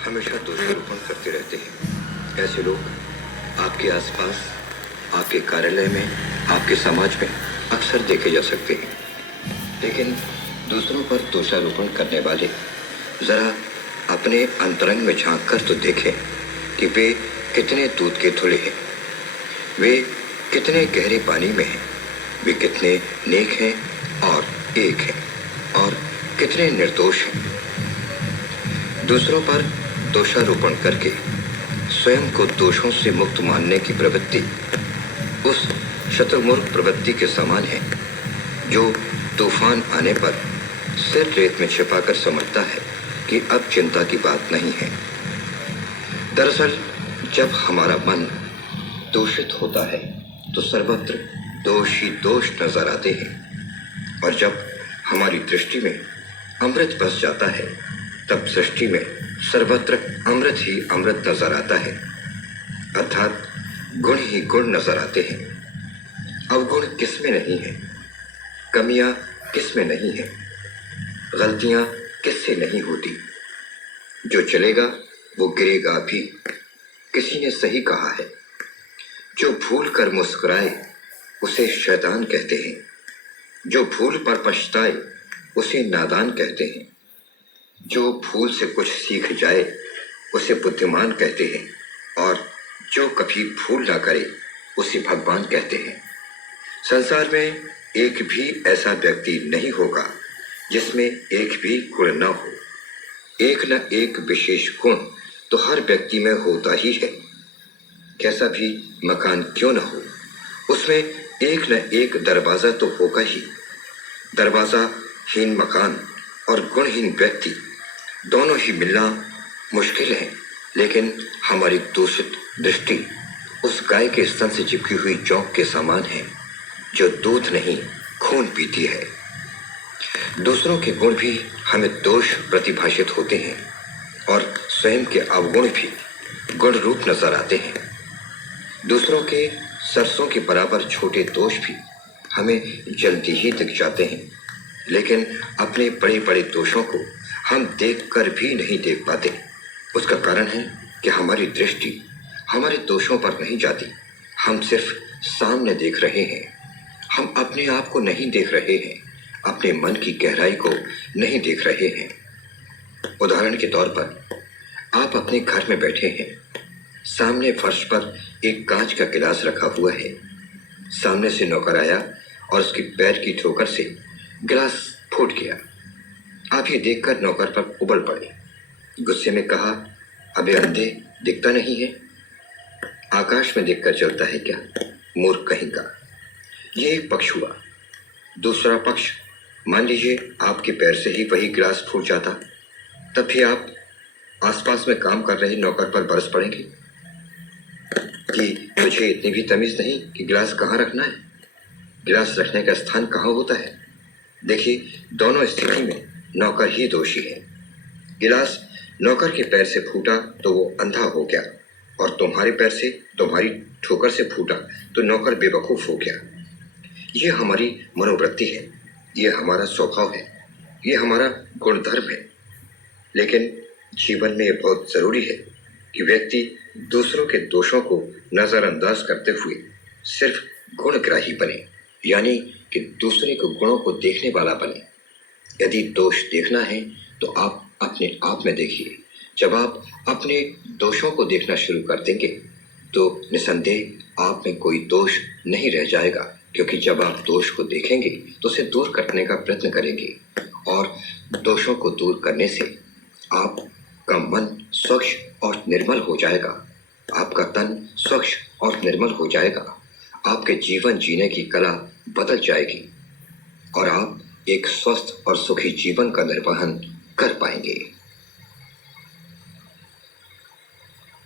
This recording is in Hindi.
हमेशा दोषारोपण करते रहते हैं। ऐसे लोग आपके आसपास, आपके कार्यालय में, आपके समाज में अक्सर देखे जा सकते हैं। लेकिन दूसरों पर दोषारोपण करने वाले जरा अपने अंतरंग में झांक कर तो देखें कि वे कितने दूध के धुले हैं, वे कितने गहरे पानी में हैं, वे कितने नेक हैं और एक हैं, और कितने निर्दोष हैं। दूसरों पर दोषारोपण करके स्वयं को दोषों से मुक्त मानने की प्रवृत्ति उस शत्रुमूर्ख प्रवृत्ति के समान है जो तूफान आने पर सिर रेत में छिपाकर समझता है कि अब चिंता की बात नहीं है। दरअसल जब हमारा मन दूषित होता है तो सर्वत्र दोष ही दोष नजर आते हैं, और जब हमारी दृष्टि में अमृत बस जाता है तब सृष्टि में सर्वत्र अमृत ही अमृत नजर आता है, अर्थात गुण ही गुण नजर आते हैं। अवगुण किसमें नहीं है, कमियां किसमें नहीं है, गलतियां किससे नहीं होती। जो चलेगा वो गिरेगा भी। किसी ने सही कहा है, जो भूल कर मुस्कुराए उसे शैतान कहते हैं, जो भूल पर पछताए उसे नादान कहते हैं, जो भूल से कुछ सीख जाए उसे बुद्धिमान कहते हैं, और जो कभी भूल ना करे उसे भगवान कहते हैं। संसार में एक भी ऐसा व्यक्ति नहीं होगा जिसमें एक भी गुण न हो। एक न एक विशेष गुण तो हर व्यक्ति में होता ही है। कैसा भी मकान क्यों न हो, उसमें एक न एक दरवाजा तो होगा ही। दरवाजाहीन मकान और गुणहीन व्यक्ति दोनों ही मिलना मुश्किल है, लेकिन हमारी दूषित दृष्टि उस गाय के स्तन से चिपकी हुई जौंक के समान है जो दूध नहीं खून पीती है। दूसरों के गुण भी हमें दोष प्रतिभाषित होते हैं और स्वयं के अवगुण भी गुण रूप नजर आते हैं। दूसरों के सरसों के बराबर छोटे दोष भी हमें जल्दी ही दिख जाते हैं, लेकिन अपने बड़े बड़े दोषों को हम देखकर भी नहीं देख पाते। उसका कारण है कि हमारी दृष्टि हमारे दोषों पर नहीं जाती। हम सिर्फ सामने देख रहे हैं, हम अपने आप को नहीं देख रहे हैं, अपने मन की गहराई को नहीं देख रहे हैं। उदाहरण के तौर पर आप अपने घर में बैठे हैं, सामने फर्श पर एक कांच का गिलास रखा हुआ है। सामने से नौकर आया और उसकी पैर की ठोकर से गिलास फूट गया। आप ये देखकर नौकर पर उबल पड़े। गुस्से में कहा, अबे अंधे, दिखता नहीं है? आकाश में देखकर चलता है क्या, मूर्ख कहीं का। ये एक पक्ष हुआ। दूसरा पक्ष, मान लीजिए आपके पैर से ही वही गिलास फूट जाता, तब भी आप आसपास में काम कर रहे नौकर पर बरस पड़ेंगे कि मुझे इतनी भी तमीज नहीं कि गिलास कहाँ रखना है, गिलास रखने का स्थान कहाँ होता है। देखिए, दोनों स्थिति में नौकर ही दोषी है। गिलास नौकर के पैर से फूटा तो वो अंधा हो गया, और तुम्हारे पैर से, तुम्हारी ठोकर से फूटा तो नौकर बेवकूफ हो गया। ये हमारी मनोवृत्ति है, ये हमारा स्वभाव है, ये हमारा गुणधर्म है। लेकिन जीवन में ये बहुत जरूरी है कि व्यक्ति दूसरों के दोषों को नजरअंदाज करते हुए सिर्फ गुणग्राही बने, यानी कि दूसरे के गुणों को देखने वाला बने। यदि दोष देखना है तो आप अपने आप में देखिए। जब आप अपने दोषों को देखना शुरू कर देंगे तो निसंदेह आप में कोई दोष नहीं रह जाएगा, क्योंकि जब आप दोष को देखेंगे तो उसे दूर करने का प्रयत्न करेंगे, और दोषों को दूर करने से आपका मन स्वच्छ और निर्मल हो जाएगा, आपका तन स्वच्छ और निर्मल हो जाएगा, आपके जीवन जीने की कला बदल जाएगी और आप एक स्वस्थ और सुखी जीवन का निर्वहन कर पाएंगे।